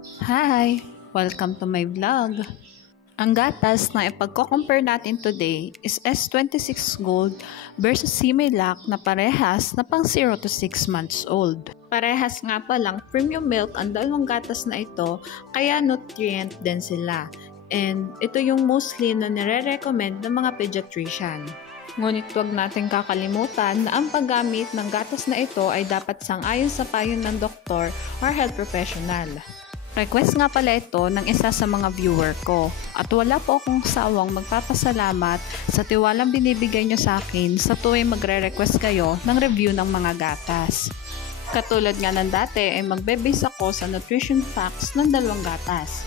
Hi! Welcome to my vlog. Ang gatas na ipagko-compare natin today is S26 Gold versus Similac na parehas na pang 0 to 6 months old. Parehas nga palang premium milk ang dalawang gatas na ito, kaya nutrient din sila. And ito yung mostly na nire-recommend ng mga pediatrician. Ngunit huwag natin kakalimutan na ang paggamit ng gatas na ito ay dapat sang-ayon sa payo ng doktor or health professional. Request nga pala ito ng isa sa mga viewer ko at wala po akong sawang magpapasalamat sa tiwalang binibigay nyo sa akin sa tuwing magre-request kayo ng review ng mga gatas. Katulad nga ng dati ay magbe-base ako sa nutrition facts ng dalawang gatas.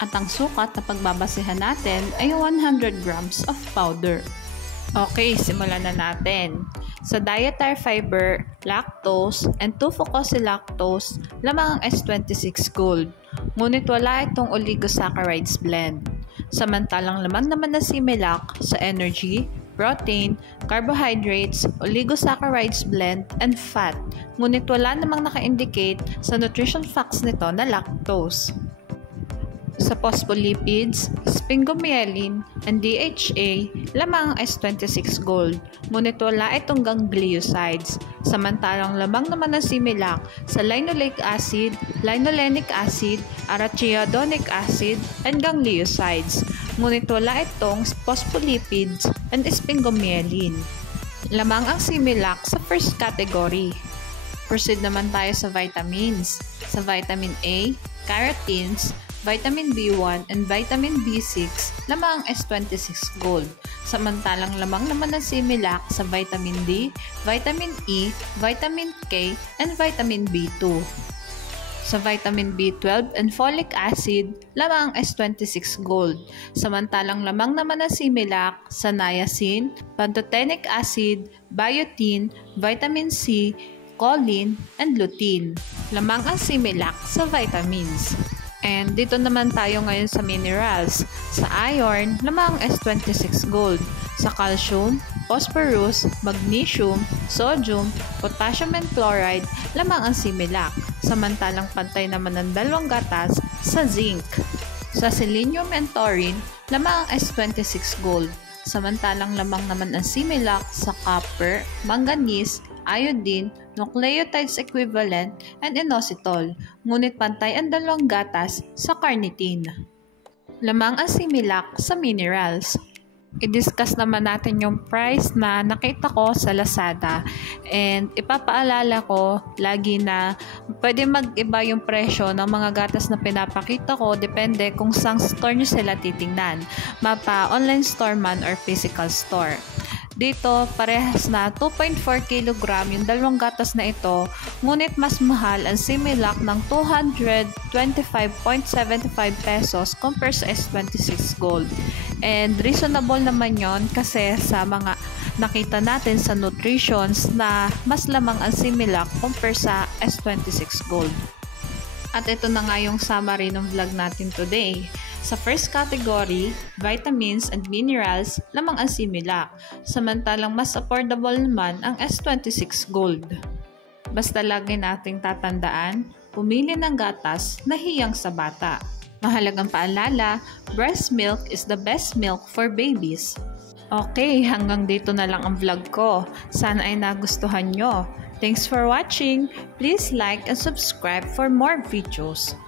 At ang sukat na pagbabasehan natin ay 100 grams of powder. Okay, simulan na natin. Sa dietary fiber, lactose, and 2-fucosylactose, lamang ang S26 Gold. Ngunit wala itong oligosaccharides blend. Samantalang lamang naman na Similac sa energy, protein, carbohydrates, oligosaccharides blend, and fat. Ngunit wala namang naka-indicate sa nutrition facts nito na lactose. Sa phospholipids, sphingomyelin, and DHA, lamang ang S26 Gold. Ngunit wala itong gangliosides. Samantalang lamang naman ng Similac sa linoleic acid, linolenic acid, arachidonic acid, and gangliosides. Ngunit wala itong phospholipids and sphingomyelin. Lamang ang Similac sa first category. Proceed naman tayo sa vitamins. Sa vitamin A, carotenes, vitamin B1 and vitamin B6, lamang ang S26 Gold. Samantalang lamang naman ng Similac sa vitamin D, vitamin E, vitamin K, and vitamin B2. Sa vitamin B12 and folic acid, lamang ang S26 Gold. Samantalang lamang naman ng Similac sa niacin, pantothenic acid, biotin, vitamin C, choline, and lutein. Lamang ang Similac sa vitamins. And dito naman tayo ngayon sa minerals. Sa iron, lamang S26 Gold. Sa calcium, phosphorus, magnesium, sodium, potassium and chloride, lamang ang Similac. Samantalang pantay naman ng dalawang gatas sa zinc. Sa selenium and taurine, lamang ang S26 Gold. Samantalang lamang naman ang Similac sa copper, manganese, iodine, nucleotides equivalent, and inositol. Ngunit pantay ang dalawang gatas sa carnitine. Lamang ang Similac sa minerals. I-discuss naman natin yung price na nakita ko sa Lazada. And ipapaalala ko lagi na pwede mag-iba yung presyo ng mga gatas na pinapakita ko depende kung saan store nyo sila titingnan. Mapa online store man or physical store. Dito, parehas na 2.4 kg yung dalawang gatas na ito, ngunit mas mahal ang Similac ng 225.75 pesos compare sa S26 Gold. And reasonable naman yon kasi sa mga nakita natin sa nutritions na mas lamang ang Similac compare sa S26 Gold. At ito na nga yung summary ng vlog natin today. Sa first category, vitamins and minerals, lamang ang Similac. Samantalang mas affordable naman ang S26 Gold. Basta lagi nating tatandaan, pumili ng gatas na hiyang sa bata. Mahalagang paalala, breast milk is the best milk for babies. Okay, hanggang dito na lang ang vlog ko. Sana ay nagustuhan nyo. Thanks for watching. Please like and subscribe for more videos.